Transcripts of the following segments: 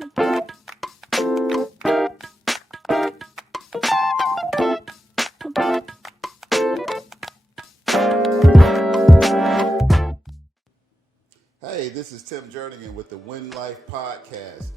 Hey, this is Tim Jernigan with the Win Life Podcast.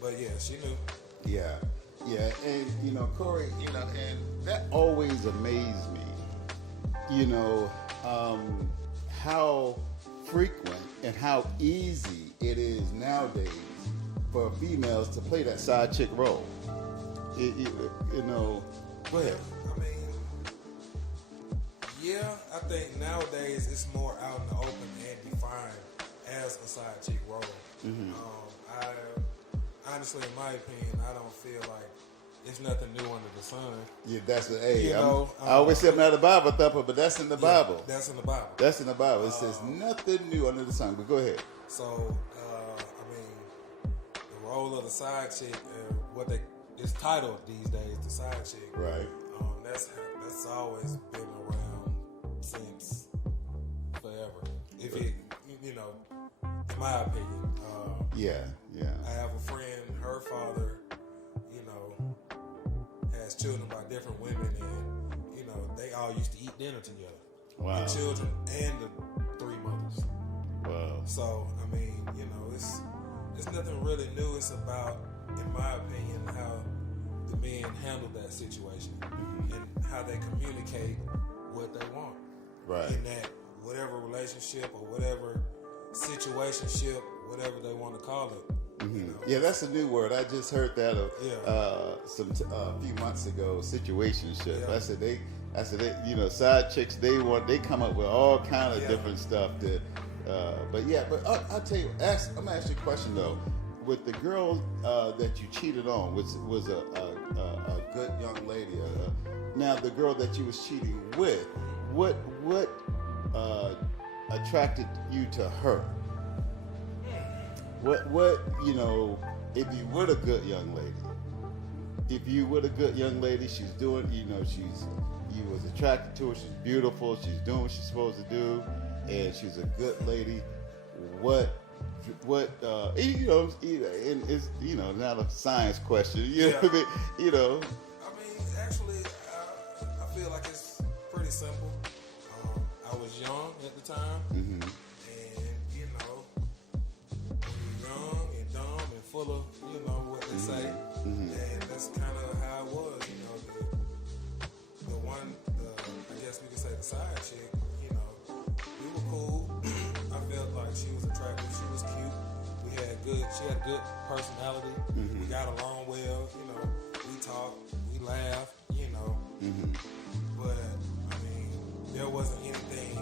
But yeah, she knew. Yeah, yeah, and Corey, and that always amazed me. You know, how frequent and how easy it is nowadays for females to play that side chick role. It, you know, go ahead. I mean, Yeah, I think nowadays it's more out in the open and defined as a side chick role. I honestly, in my opinion, I don't feel like it's nothing new under the sun. Yeah, that's the hey. You know, I always say I'm not a Bible thumper, but that's in the Bible. That's in the Bible. That's in the Bible. It says nothing new under the sun. But go ahead. So, I mean, the role of the side chick, it's titled these days, the side chick. Right. That's always been around since forever. If it, you know, in my opinion. Yeah. I have a friend, her father, you know, has children by different women, and you know, they all used to eat dinner together. Wow. The children and the 3 mothers. Wow. So, I mean, you know, it's nothing really new. It's about, in my opinion, how the men handle that situation and how they communicate what they want. Right. In that whatever relationship or whatever situationship, whatever they want to call it. You know? Yeah, that's a new word. I just heard that a few months ago. Situationship. Yeah. I said they, you know, side chicks. They come up with all kind of different stuff. But I'll tell you. I'm gonna ask you a question though. With the girl that you cheated on, which was a good young lady. Now the girl that you was cheating with, what attracted you to her? What you know, if you were a good young lady, she's doing, you know, you was attracted to her, she's beautiful, she's doing what she's supposed to do, and she's a good lady. What you know, and it's, you know, not a science question, you know what I mean? You know. I mean, actually, I feel like it's pretty simple. I was young at the time, and you know, young and dumb and full of, you know, what they say, and that's kind of how it was. You know, the one, I guess we could say the side chick. You know, we were cool. I felt like she was attractive. She was cute. She had a good personality. We got along well. You know, we talked, we laughed. You know, but I mean, there wasn't anything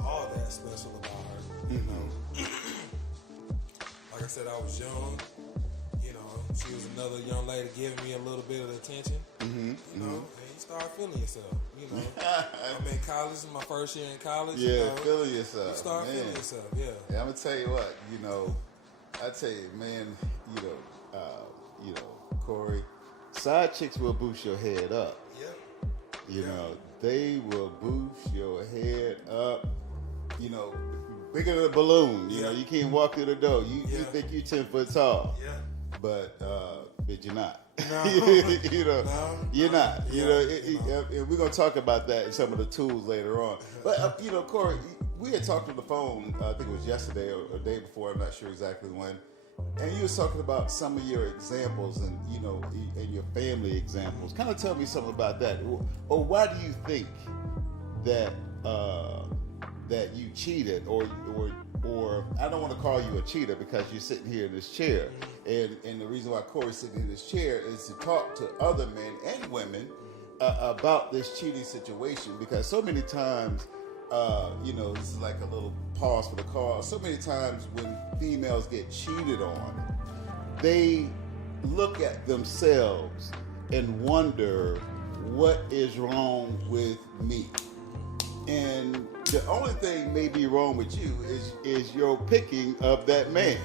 all that special about her. You know, like I said, I was young. You know, she was another young lady giving me a little bit of attention. You know, and you start feeling yourself. You know, I'm in college, my first year in college. Yeah, you know, feeling yourself. You start feeling yourself. Yeah. I'm gonna tell you what. You know, I tell you, man. You know, Corey. Side chicks will boost your head up. Yeah. You know, they will boost your head up. You know, bigger than a balloon. You know, you can't walk through the door. You think you're 10 foot tall. Yeah. But you're not. No. You know, you're not. Yeah. You know, and we're gonna talk about that in some of the tools later on. But you know, Corey, we had talked on the phone. I think it was yesterday or the day before. I'm not sure exactly when. And you was talking about some of your examples, and you know, and your family examples. Kind of tell me something about that, or why do you think that that you cheated, or I don't want to call you a cheater because you're sitting here in this chair, and the reason why Corey's sitting in this chair is to talk to other men and women about this cheating situation, because so many times. You know, this is like a little pause for the cause. So many times when females get cheated on, they look at themselves and wonder, what is wrong with me? And the only thing may be wrong with you is your picking of that man.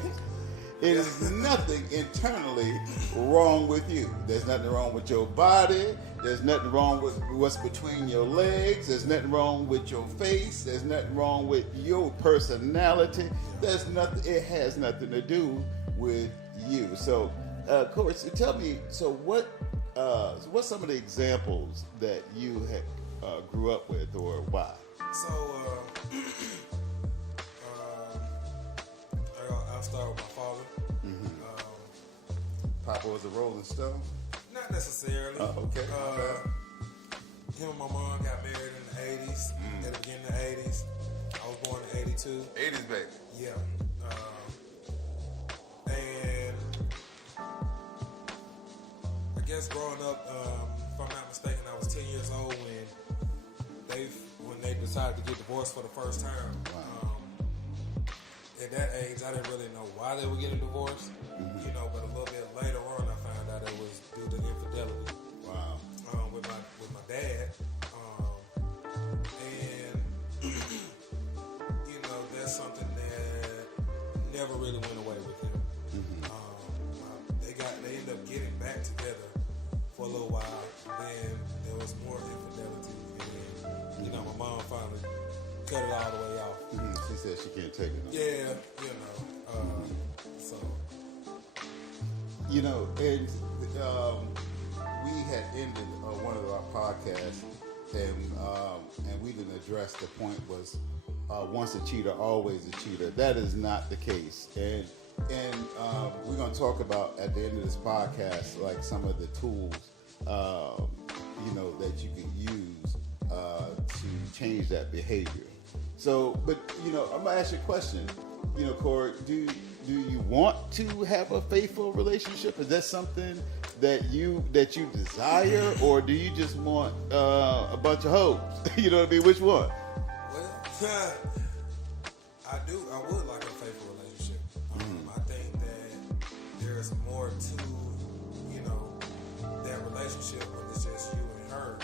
It is nothing internally wrong with you. There's nothing wrong with your body. There's nothing wrong with what's between your legs. There's nothing wrong with your face. There's nothing wrong with your personality. There's nothing. It has nothing to do with you. So, Corey, tell me. So, what's some of the examples that you grew up with, or why? So, I'll start with my father. Papa was a Rolling Stone? Not necessarily. Okay. Him and my mom got married in the 80s, at the beginning of the 80s. I was born in 82. 80s, baby. Yeah. And I guess growing up, if I'm not mistaken, I was 10 years old when they decided to get divorced for the first time. Wow. At that age, I didn't really know why they were getting divorced, you know. But a little bit later on, I found out it was due to infidelity. Wow. With my dad, and you know, that's something that never really went away with him. They ended up getting back together for a little while. Then there was more infidelity, and you know, my mom finally cut it all the way off. She said she can't take it. Yeah, you know. So you know, and we had ended one of our podcasts, and we didn't address the point was once a cheater, always a cheater. That is not the case, and we're going to talk about at the end of this podcast, like some of the tools, you know, that you can use to change that behavior. So, but you know, I'm gonna ask you a question. You know, Corey, do you want to have a faithful relationship? Is that something that you desire, or do you just want a bunch of hoes? You know what I mean? Which one? Well, I would like a faithful relationship. I think that there's more to, you know, that relationship when it's just you and her.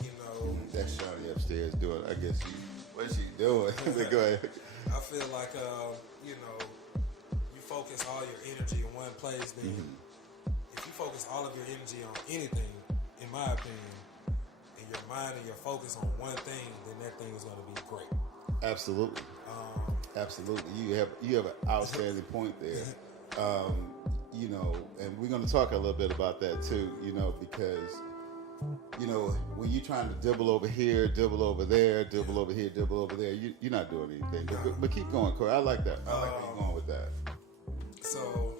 You know, that's Shawty upstairs doing. I guess what is she doing? Go ahead. I feel like you know, you focus all your energy in one place. Then if you focus all of your energy on anything, in my opinion, and your mind and your focus on one thing, then that thing is going to be great. Absolutely. Absolutely. You have an outstanding point there. You know, and we're going to talk a little bit about that too, you know, because, you know, when you're trying to dribble over here, dribble over there, dribble over here, dribble over there, you're not doing anything. But keep going, Corey. I like that. I like where you're going with that. So,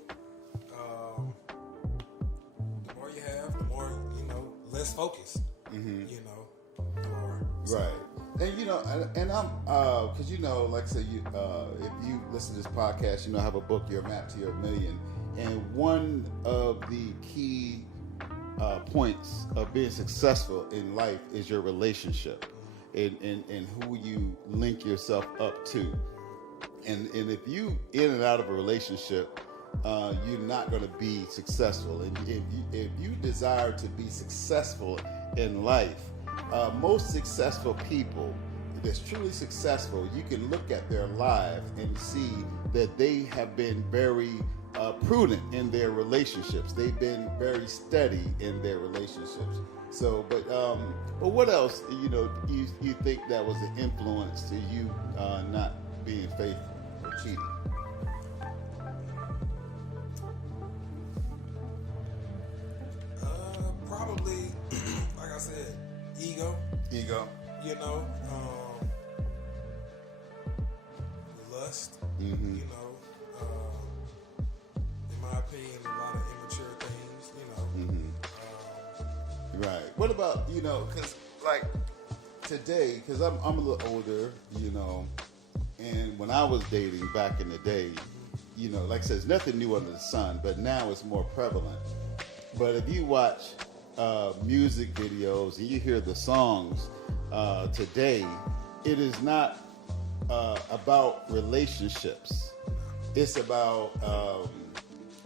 the more you have, the more, you know, less focus, you know. Right. And, you know, and I'm, because, you know, like I said, if you listen to this podcast, you know, I have a book, Your Map to Your Million. And one of the key points of being successful in life is your relationship and who you link yourself up to. And if you in and out of a relationship, you're not going to be successful. And if you desire to be successful in life, most successful people that's truly successful, you can look at their lives and see that they have been very prudent in their relationships. They've been very steady in their relationships. So, but what else, you know, you think that was an influence to you not being faithful or cheating? Probably, like I said, ego. You know, lust. You know, in my opinion, a lot of immature things. You know. Right. What about, you know, because like today, because I'm a little older, you know, and when I was dating back in the day, you know, like I said, there's nothing new under the sun, but now it's more prevalent. But if you watch music videos and you hear the songs today, it is not about relationships. It's about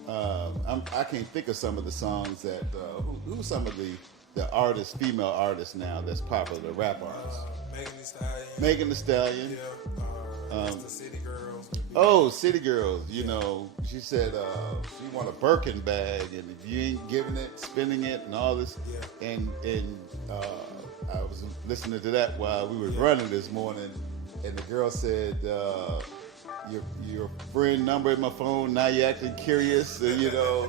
I can't think of some of the songs that who's some of the artists, female artists now that's popular, the rap artists. Megan Thee Stallion. Yeah. The City Girls. Oh, City Girls. You know, she said she want a Birkin bag, and if you ain't giving it, spending it, and all this. Yeah. And I was listening to that while we were running this morning, and the girl said, your friend number in my phone, now you're acting curious, and, you know.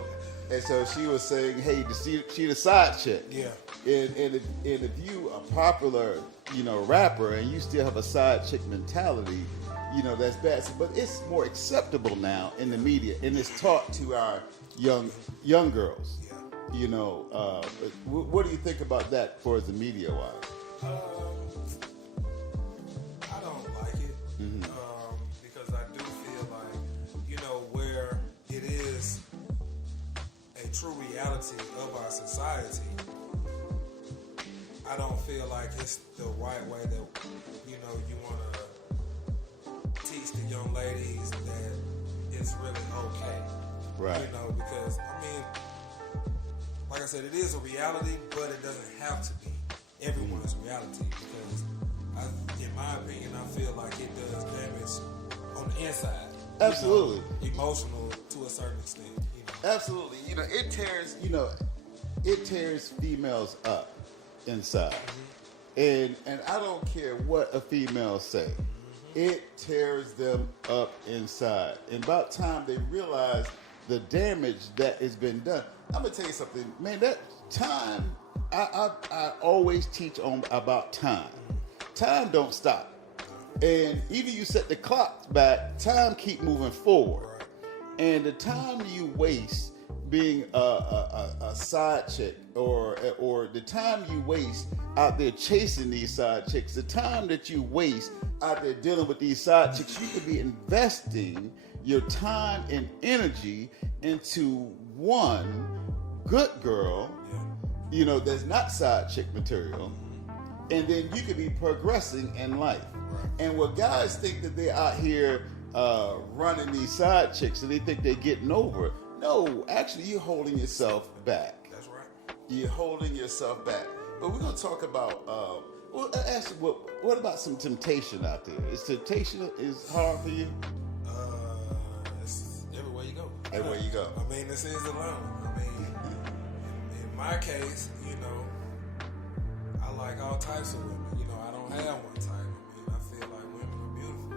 And so she was saying, hey, she the side chick. Yeah. And if you a popular, you know, rapper and you still have a side chick mentality, you know, that's bad. But it's more acceptable now in the media, and it's taught to our young girls. Yeah. You know, what do you think about that for as the media wise? I don't like it because I do feel like, you know, where it is a true reality of our society, I I don't feel like it's the right way that, you want to teach the young ladies that it's really okay. Right. Because, like I said, it is a reality, but it doesn't have to be everyone's reality. Because, in my opinion, I feel like it does damage on the inside. Absolutely. Emotional to a certain extent. Absolutely. It tears females up inside. And I don't care what a female say. It tears them up inside. And about time they realize the damage that has been done. I'm gonna tell you something, man. That time, I always teach on about time. Time don't stop, and even you set the clocks back, time keep moving forward. And the time you waste being a side chick, or the time you waste out there chasing these side chicks, the time that you waste out there dealing with these side chicks, you could be investing your time and energy into one good girl, that's not side chick material, and then you could be progressing in life. And what guys think that they're out here running these side chicks and they think they're getting over it. No, actually, you're holding yourself back. That's right. You're holding yourself back. But we're going to talk about, actually, what about some temptation out there? Is temptation hard for you? It's everywhere you go. Everywhere you go. This is alone. In my case, I like all types of women. I don't have one type. I feel like women are beautiful.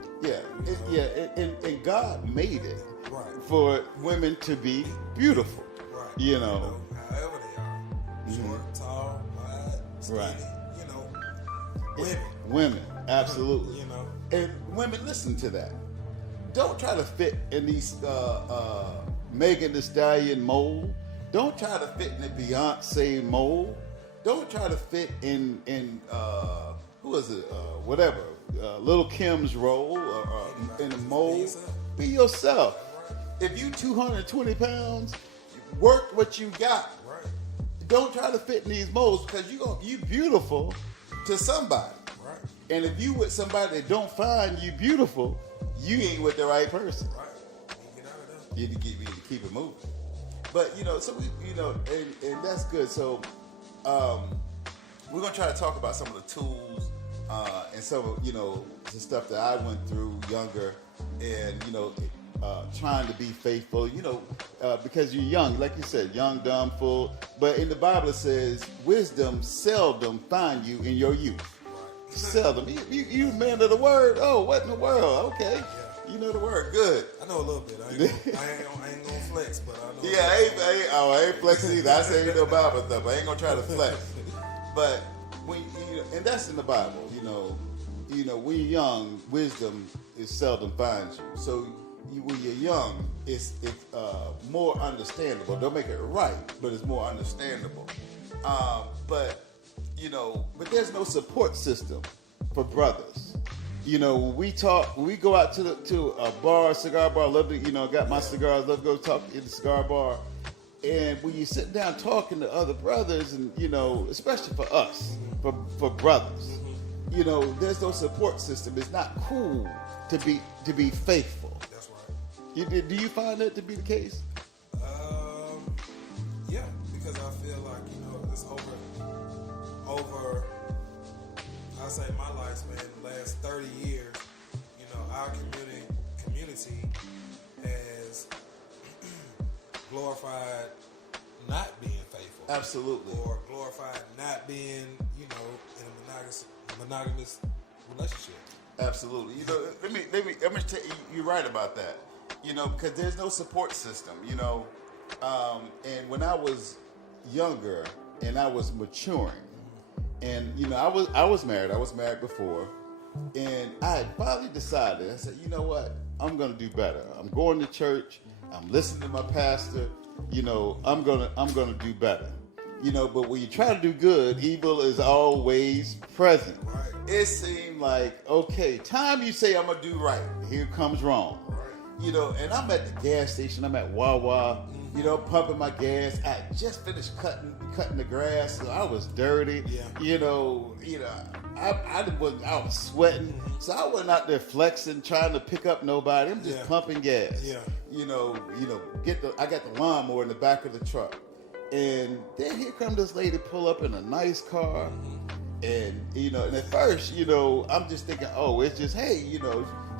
And God made it right for women to be beautiful. Right. However they are. Short, tall, wide, skinny. Right. Women, absolutely. And women, listen to that. Don't try to fit in these Megan Thee Stallion mold. Don't try to fit in the Beyonce mold. Don't try to fit in who is it? Whatever. Little Kim's role in the mold. Be yourself. If you 220 pounds, work what you got. Right. Don't try to fit in these molds because you beautiful to somebody. Right. And if you with somebody that don't find you beautiful, you ain't with the right person. Right. You get out of there. You need to keep it moving. But so we, and that's good. So we're gonna try to talk about some of the tools and some of the stuff that I went through younger, and trying to be faithful. Because you're young, like you said, young, dumb, fool. But in the Bible it says, wisdom seldom find you in your youth. Seldom. You man of the word. Oh, what in the world? Okay. Yeah. You know the word. Good. I know a little bit. I ain't gonna flex, but I know. Yeah, I ain't flexing either. I say no Bible stuff. I ain't gonna try to flex. But when and that's in the Bible. When you're young, wisdom is seldom finds you. So when you're young, it's more understandable. Don't make it right, but it's more understandable. But there's no support system for brothers. When we go out to a bar, cigar bar, love to, got my cigars, love to go talk in the cigar bar. And when you sit down talking to other brothers, and, especially for us, for brothers, there's no support system. It's not cool to be faithful. That's right. Do you find that to be the case? Yeah, because I feel like, it's over I say my lifespan, the last 30 years, our community has glorified not being faithful. Absolutely. Or glorified not being, in a monogamous relationship. Absolutely. Let me tell you, you're right about that. Because there's no support system, and when I was younger and I was maturing, and I was married. I was married before, and I had finally decided. I said, you know what? I'm gonna do better. I'm going to church. I'm listening to my pastor. I'm gonna do better. But when you try to do good, evil is always present. Right. It seemed like, okay, time you say I'm gonna do right, here comes wrong. Right. And I'm at the gas station. I'm at Wawa. Pumping my gas. I just finished cutting cutting the grass. So I was dirty. Yeah. I was sweating. So I wasn't out there flexing, trying to pick up nobody. I'm just pumping gas. Yeah. I got the lawnmower in the back of the truck. And then here comes this lady pull up in a nice car. And, and at first, I'm just thinking, oh, it's just, hey,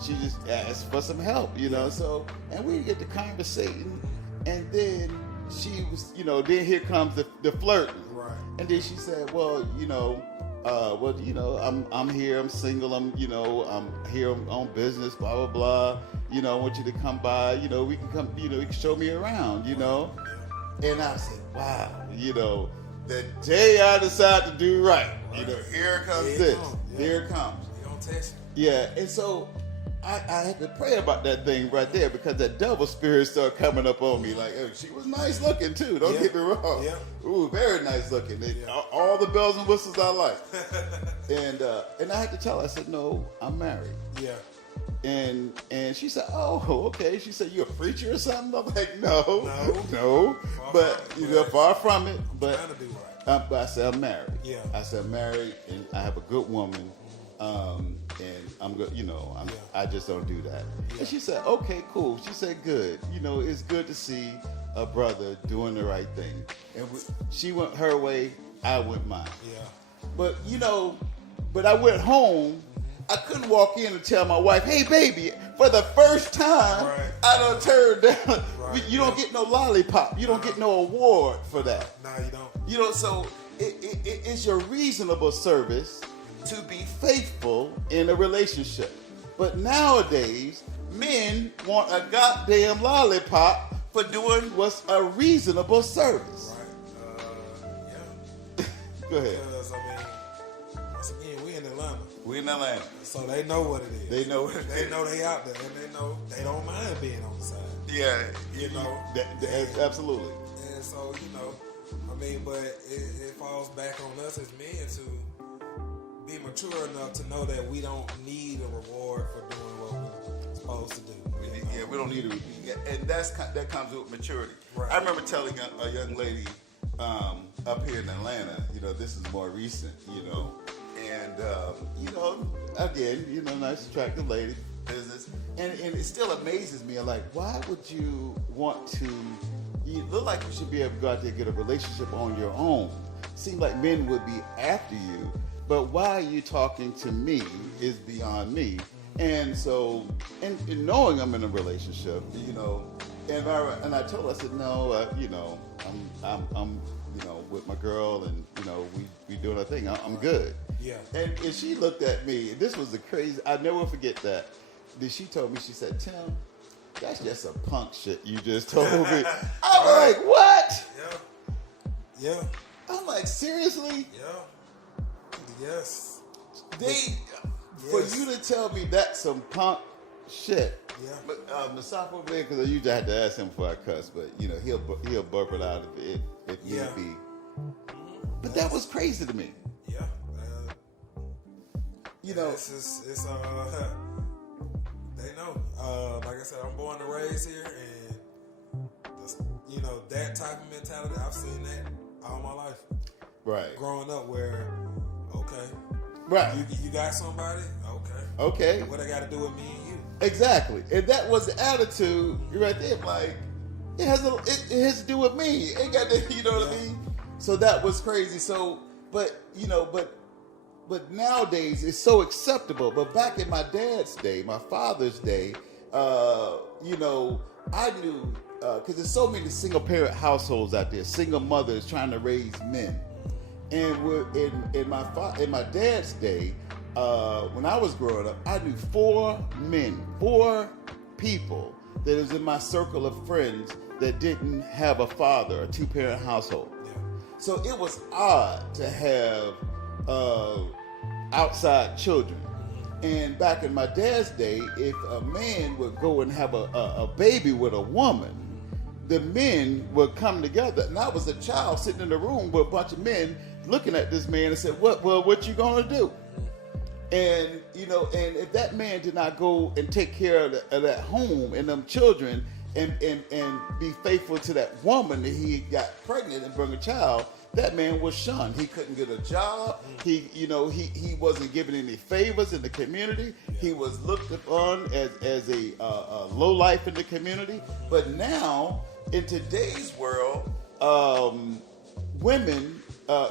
she just asked for some help, so, and we get to conversating. And then she was, then here comes the flirting. Right. And then she said, well, I'm here, I'm single, I'm here on business, blah, blah, blah. I want you to come by, we can come, you can show me around, And I said, wow, the day I decide to do right, here comes this. Here it comes. You don't test it. Yeah, and so I had to pray about that thing right there because that devil spirit started coming up on me. Like, she was nice looking too. Don't get me wrong. Yeah. Ooh, very nice looking. All the bells and whistles I like. And I had to tell her, I said, no, I'm married. Yeah. And she said, oh, okay. She said, you a preacher or something? I'm like, no. Far from it. But trying to do right. But I said, I'm married. Yeah. I said, I'm married, and I have a good woman. And I'm good, I just don't do that. Yeah. And she said, okay, cool. She said, good. It's good to see a brother doing the right thing. And she went her way, I went mine. Yeah. But, but I went home. I couldn't walk in and tell my wife, hey, baby, for the first time, I done turned down. Right. You don't get no lollipop. You don't get no award for that. No, you don't. So it's your reasonable service to be faithful in a relationship. But nowadays, men want a goddamn lollipop for doing what's a reasonable service. Right. Go ahead. Because, once again, we in Atlanta. We in Atlanta. So they know what it is. They know what it They know they out there, and they know they don't mind being on the side. Yeah. Absolutely. And so, but it falls back on us as men to be mature enough to know that we don't need a reward for doing what we're supposed to do. Yeah, we don't need to. And that comes with maturity. Right. I remember telling a young lady up here in Atlanta, this is more recent, and, again, nice, attractive lady, business. And it still amazes me. I'm like, why would you want to, you look like you should be able to go out there and get a relationship on your own. Seems like men would be after you, but why are you talking to me is beyond me. And so, and knowing I'm in a relationship, and I told her, I said, no, I'm with my girl, and we doing our thing. I'm good. Yeah. And she looked at me. This was the crazy. I never forget that. Then she told me, she said, Tim, that's just some punk shit you just told me. I'm like, what? Yeah. I'm like, seriously? Yeah. Yes. For you to tell me that's some punk shit. Yeah. But Masaf over there, because I usually have to ask him before I cuss, but he'll burp it out if need be. But that was crazy to me. Yeah. It's they know. Like I said, I'm born and raised here, and that type of mentality, I've seen that all my life. Right. Growing up, where right, you got somebody, okay, what I got to do with me and you? Exactly, and that was the attitude right there. Like it has to do with me. It got to, what I mean. So that was crazy. So, but nowadays it's so acceptable. But back in my dad's day, my father's day, I knew because there's so many single parent households out there, single mothers trying to raise men. And in my dad's day, when I was growing up, I knew 4 people that was in my circle of friends that didn't have a father, a 2-parent household. Yeah. So it was odd to have outside children. And back in my dad's day, if a man would go and have a baby with a woman, the men would come together. And I was a child sitting in the room with a bunch of men looking at this man and said, what you gonna do? And, and if that man did not go and take care of that home and them children and be faithful to that woman that he got pregnant and bring a child, that man was shunned. He couldn't get a job. He wasn't given any favors in the community. He was looked upon as a low life in the community. But now, in today's world,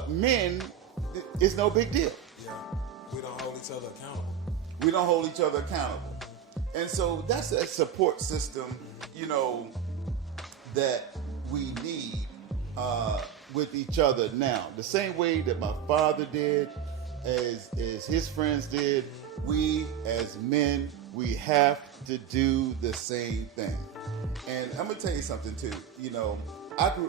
men, it's no big deal. Yeah, we don't hold each other accountable. We don't hold each other accountable. And so that's a support system, that we need with each other now. The same way that my father did, as his friends did, we as men, we have to do the same thing. And I'm gonna tell you something too. I grew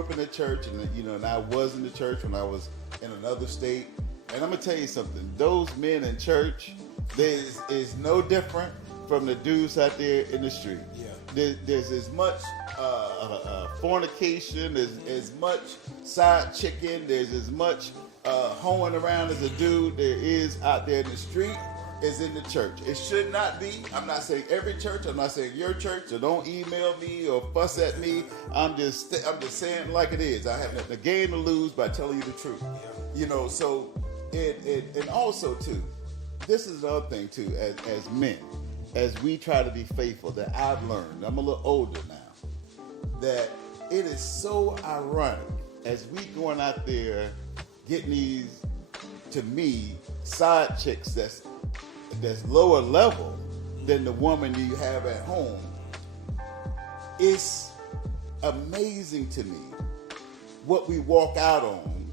up in the church, and I was in the church when I was in another state. And I'm gonna tell you something. Those men in church, is no different from the dudes out there in the street. Yeah. There's as much fornication, there's as much side chicken, there's as much hoeing around as a dude there is out there in the street is in the church. It should not be. I'm not saying every church. I'm not saying your church. So don't email me or fuss at me. I'm just saying it like it is. I have nothing to gain or lose by telling you the truth. So and also too, this is another thing too. As men, as we try to be faithful, that I've learned. I'm a little older now. That it is so ironic as we going out there getting these, to me, side chicks that's lower level than the woman you have at home. It's amazing to me what we walk out on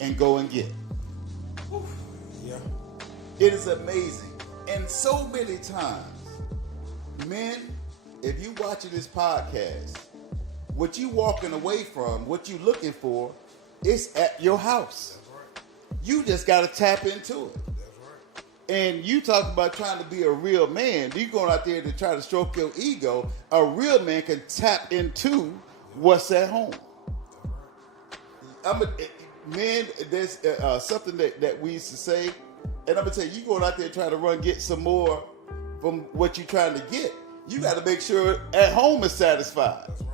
and go and get. Yeah. It is amazing. And so many times, men, if you watching this podcast, what you walking away from, what you looking for, it's at your house. That's right. You just got to tap into it. That's right. And you talk about trying to be a real man. You going out there to try to stroke your ego. A real man can tap into what's at home. Men, there's something that we used to say, and I'm gonna tell you, you going out there trying to get some more from what you're trying to get. You got to make sure at home is satisfied. That's right.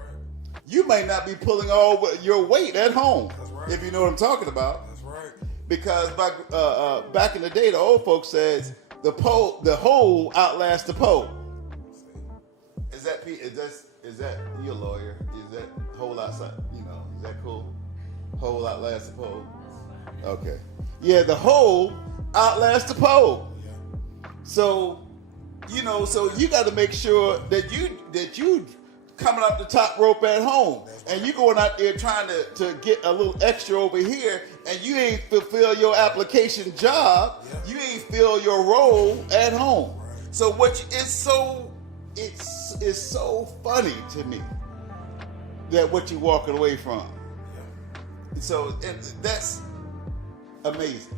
You might not be pulling all your weight at home, That's right. if you know what I'm talking about. That's right. Because back in the day, the old folks says the hole outlasts the pole. Is that you a lawyer? Is that hole outside? Is that cool? Hole outlasts the pole. Okay. Yeah, the hole outlasts the pole. Yeah. So you got to make sure that you coming up the top rope at home, and you going out there trying to get a little extra over here, and you ain't fulfill your application job. Yeah. You ain't fill your role at home. Right. So it's so funny to me that what you're walking away from. Yeah. So and that's amazing.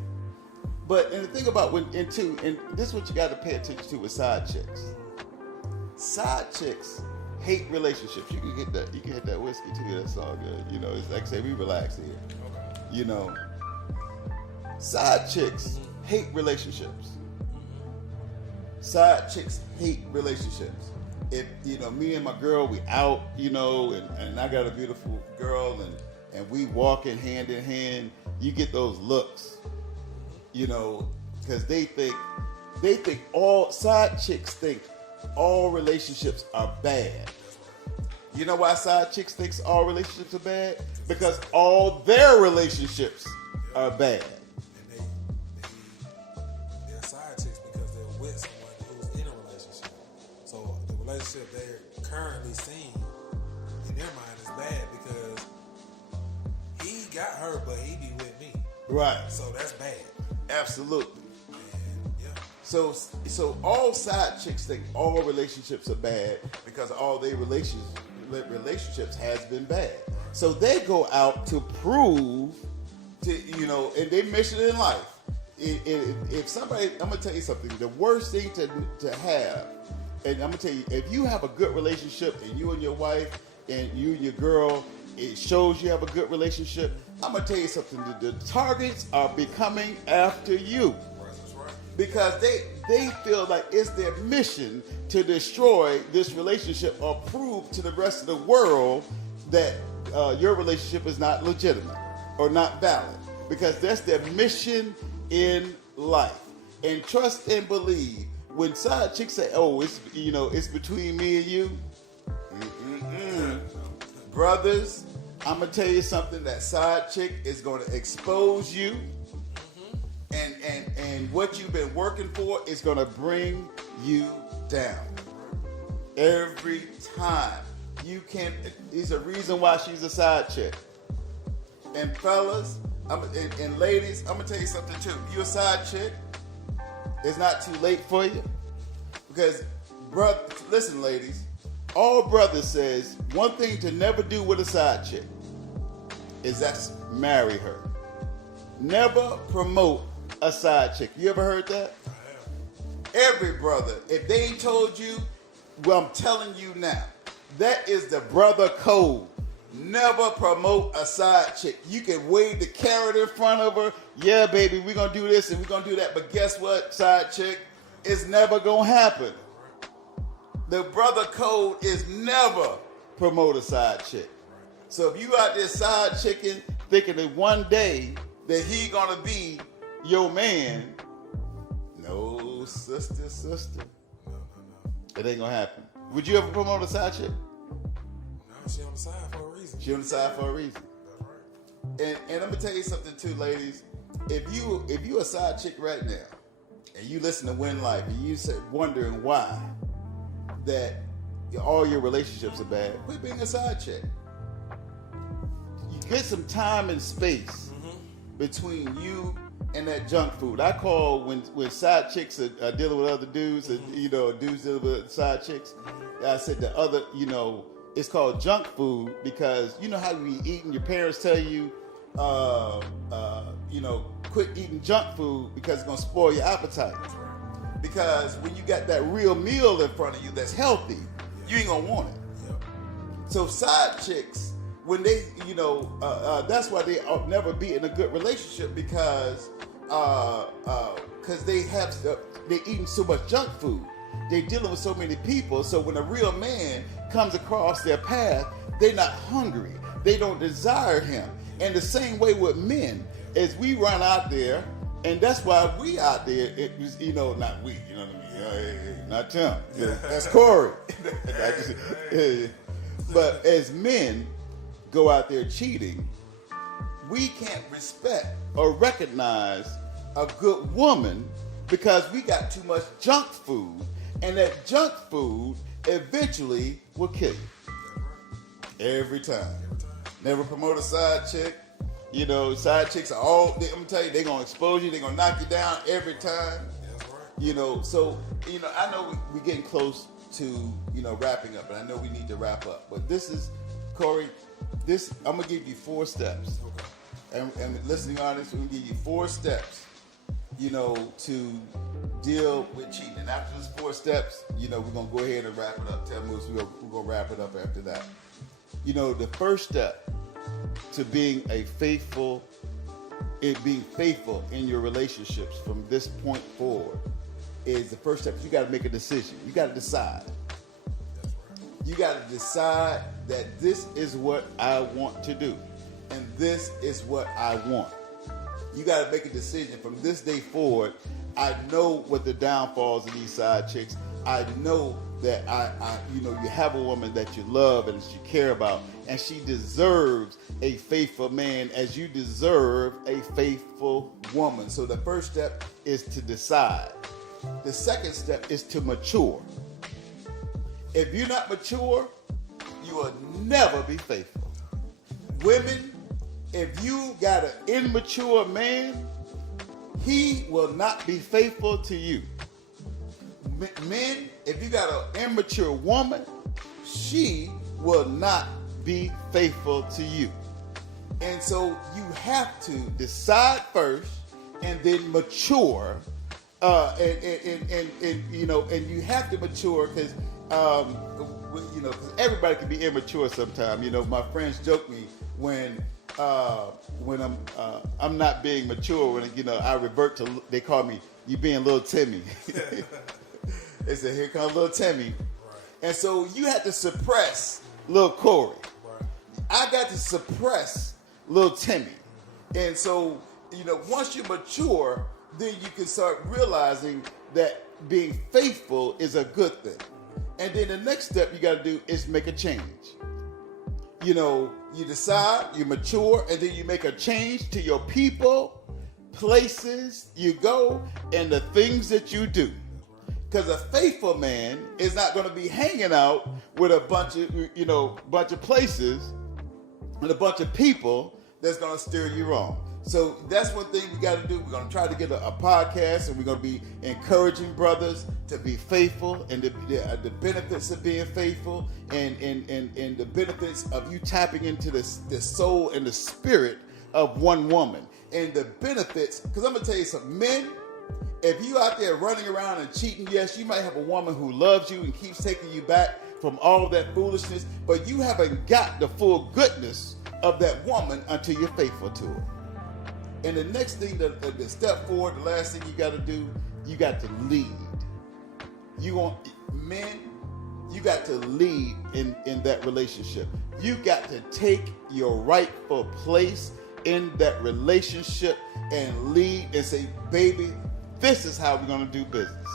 But and the thing about and this is what you got to pay attention to with side chicks. Side chicks hate relationships. You can get that. You can hit that whiskey too. That's all good. It's like I say, we relax here. Okay. Side chicks hate relationships. Side chicks hate relationships. If me and my girl, we out, and I got a beautiful girl, and we walking hand in hand, you get those looks, because they think all side chicks think all relationships are bad. You know why side chicks thinks all relationships are bad? Because all their relationships are bad. And they're side chicks because they're with someone who's in a relationship. So the relationship they're currently seeing in their mind is bad because he got her, but he be with me. Right. So that's bad. Absolutely. And yeah. So all side chicks think all relationships are bad because all their relationships has been bad. So they go out to prove to and they mission in life. If somebody, I'm gonna tell you something. The worst thing to have, and I'm gonna tell you, if you have a good relationship and you and your wife and you and your girl, it shows you have a good relationship. I'm gonna tell you something. The targets are becoming after you. That's right. Because they feel like it's their mission to destroy this relationship or prove to the rest of the world that your relationship is not legitimate or not valid, because that's their mission in life. And trust and believe, when side chicks say, "Oh, it's between me and you," brothers, I'm gonna tell you something. That side chick is gonna expose you, and what you've been working for is gonna bring you down every time. You can't. There's a reason why she's a side chick. And fellas, and ladies, I'm gonna tell you something too. You a side chick, it's not too late for you, because listen, ladies, all brothers says one thing to never do with a side chick is that's marry her. Never promote a side chick. You ever heard that? Every brother, if they ain't told you, well, I'm telling you now. That is the brother code. Never promote a side chick. You can wave the carrot in front of her. Yeah, baby, we're going to do this and we're going to do that. But guess what, side chick? It's never going to happen. The brother code is never promote a side chick. So if you out there side chicking, thinking that one day that he going to be your man, no, sister. No. It ain't going to happen. Would you ever promote a side chick? No, she on the side for a reason. She on the side for a reason. That's right. And I'm gonna tell you something too, ladies. If you a side chick right now, and you listen to Win Life, and you wondering why that all your relationships are bad, quit being a side chick. You get some time and space between you and that junk food. I call when side chicks are dealing with other dudes, and dudes dealing with side chicks. I said the other, it's called junk food, because you know how you be eating. Your parents tell you, quit eating junk food because it's gonna spoil your appetite. Because when you got that real meal in front of you that's healthy, you ain't gonna want it. Yep. So side chicks, when they, that's why they'll never be in a good relationship, because they eating so much junk food. They're dealing with so many people. So when a real man comes across their path, they're not hungry. They don't desire him. And the same way with men, as we run out there, and that's why we out there, not we, you know what I mean? Not Tim. That's Corey. But as men go out there cheating, we can't respect or recognize a good woman because we got too much junk food, and that junk food eventually will kill you. Every time. Never promote a side chick. Side chicks are I'm gonna tell you, they're gonna expose you, they're gonna knock you down every time. So I know we're getting close to wrapping up, and I know we need to wrap up. But this is, Corey, I'm gonna give you 4 steps. And listening audience, we're gonna give you 4 steps, to deal with cheating. And after those 4 steps, we're gonna go ahead and wrap it up. Tell Moose we're gonna wrap it up after that. The first step to being faithful in your relationships from this point forward is the first step. You got to make a decision. You got to decide. You got to decide that this is what I want to do, and this is what I want. You got to make a decision from this day forward. I know what the downfalls of these side chicks. I know that you have a woman that you love and that you care about, and she deserves a faithful man as you deserve a faithful woman. So the first step is to decide. The second step is to mature. If you're not mature, you will never be faithful. Women, if you got an immature man, he will not be faithful to you. Men, if you got an immature woman, she will not be faithful to you. And so you have to decide first and then mature. And you have to mature because everybody can be immature sometimes. My friends joke me when I'm not being mature, when I revert to, they call me, you being little Timmy. They said, here comes little Timmy. Right. And so you had to suppress little Corey. Right. I got to suppress little Timmy. And so, once you mature, then you can start realizing that being faithful is a good thing. And then the next step you got to do is make a change. You decide, you mature, and then you make a change to your people, places you go, and the things that you do. Because a faithful man is not going to be hanging out with a bunch of places and a bunch of people that's going to steer you wrong. So that's one thing we got to do. We're going to try to get a podcast, and we're going to be encouraging brothers to be faithful, and the benefits of being faithful, and the benefits of you tapping into the soul and the spirit of one woman, and the benefits. Because I'm going to tell you something, men. If you out there running around and cheating, yes, you might have a woman who loves you and keeps taking you back from all of that foolishness, but you haven't got the full goodness of that woman until you're faithful to her. And the next thing, the step forward, the last thing you got to do, you got to lead. Men, you got to lead in that relationship. You got to take your rightful place in that relationship and lead and say, baby, this is how we're going to do business.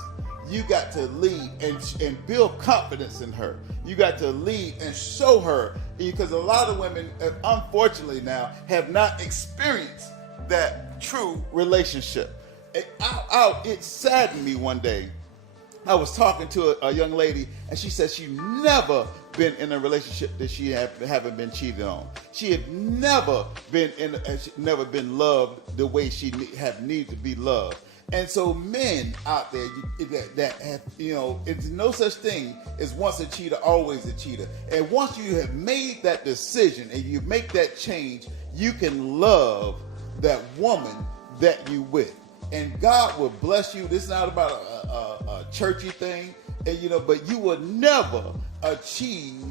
You got to lead and build confidence in her. You got to lead and show her, because a lot of women, unfortunately now, have not experienced that true relationship. It saddened me one day. I was talking to a young lady, and she said she never been in a relationship that she haven't been cheated on. She had never been loved the way she have needed to be loved. And so men out there that have, it's no such thing as once a cheater, always a cheater. And once you have made that decision and you make that change, you can love that woman that you with. And God will bless you. This is not about a churchy thing, but you will never achieve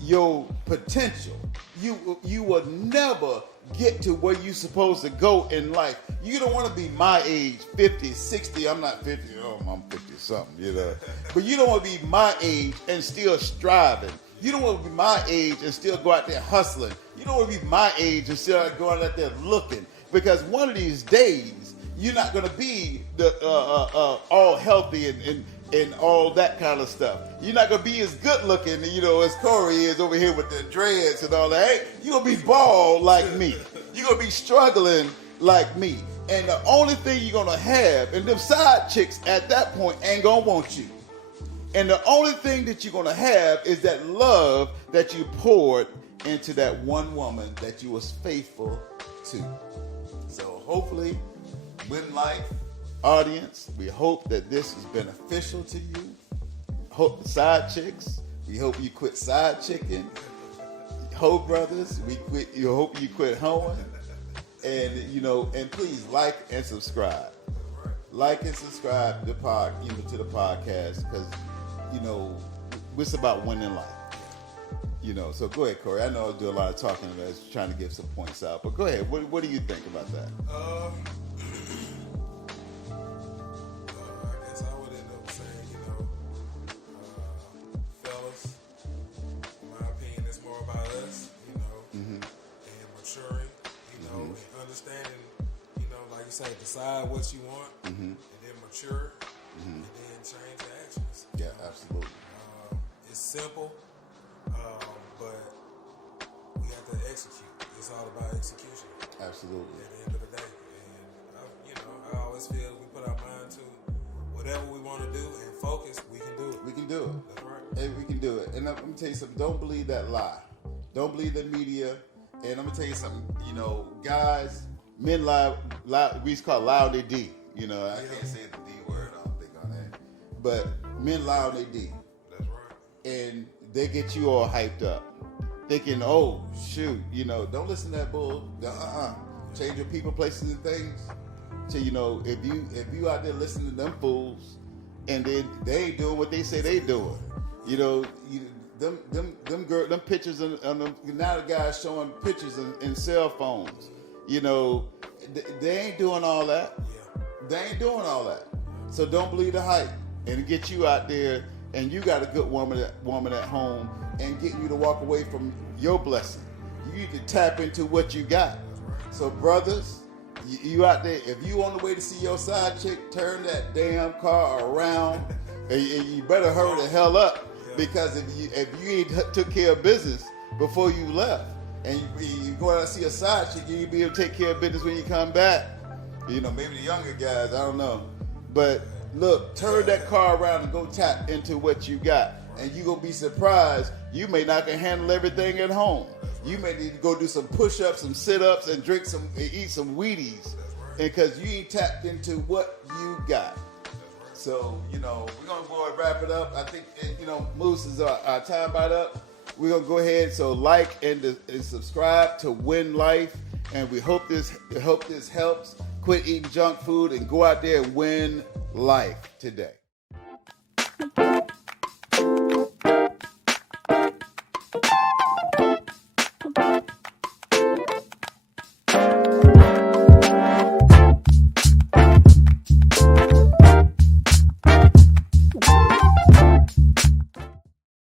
your potential. You will never get to where you're supposed to go in life. You don't want to be my age, 50, 60. I'm not 50. I'm 50 something, But you don't want to be my age and still striving. You don't want to be my age and still go out there hustling. You don't want to be my age and still go out there looking. Because one of these days, you're not going to be all healthy and all that kind of stuff. You're not going to be as good looking, as Corey is over here with the dreads and all that. Hey, you're going to be bald like me. You're going to be struggling like me. And the only thing you're going to have, and them side chicks at that point ain't going to want you. And the only thing that you're going to have is that love that you poured into that one woman that you was faithful to. So hopefully, Win Life audience, we hope that this is beneficial to you. Hope the side chicks, we hope you quit side chicking. Hoe brothers, we hope you quit hoeing. And and please like and subscribe. Like and subscribe to the podcast, because it's about winning life. So go ahead, Corey. I know I do a lot of talking about it, trying to give some points out, but go ahead. What do you think about that? I guess I would end up saying, fellas, in my opinion, it's more about us, and maturing, and understanding, like you say, decide what you want, and then mature, and then change your actions. Yeah, absolutely. It's simple, but we have to execute. It's all about execution. Absolutely. At the end of the day, and I always feel we put our mind to whatever we want to do and focus, we can do it. We can do it. That's right. And we can do it. And let me tell you something. Don't believe that lie. Don't believe the media. And I'm gonna tell you something. Guys, men lie. We used to call lie on their D. I can't say the D word. I don't think on that. But men lie on their D. That's right. And they get you all hyped up, thinking, oh shoot, don't listen to that bull. Change your people, places, and things. So if you out there listening to them fools, and then they ain't doing what they say they doing, them pictures on them, now the guys showing pictures in cell phones, they ain't doing all that. Yeah. They ain't doing all that. So don't believe the hype, and get you out there, and you got a good woman at home, and getting you to walk away from your blessing. You need to tap into what you got. So brothers, you out there, if you on the way to see your side chick, turn that damn car around, and you better hurry the hell up, because if you ain't took care of business before you left, and you go out and see a side chick, you ain't be able to take care of business when you come back. You know, maybe the younger guys, I don't know. But look, turn that car around and go tap into what you got. And you're going to be surprised. You may not can handle everything at home. You may need to go do some push-ups, some sit-ups, and eat some Wheaties. Because you ain't tapped into what you got. So, you know, we're going to go and wrap it up. I think, you know, Moose, is our time about up. We're going to go ahead. So like and subscribe to Win Life. And we hope this helps. Quit eating junk food and go out there and win life today.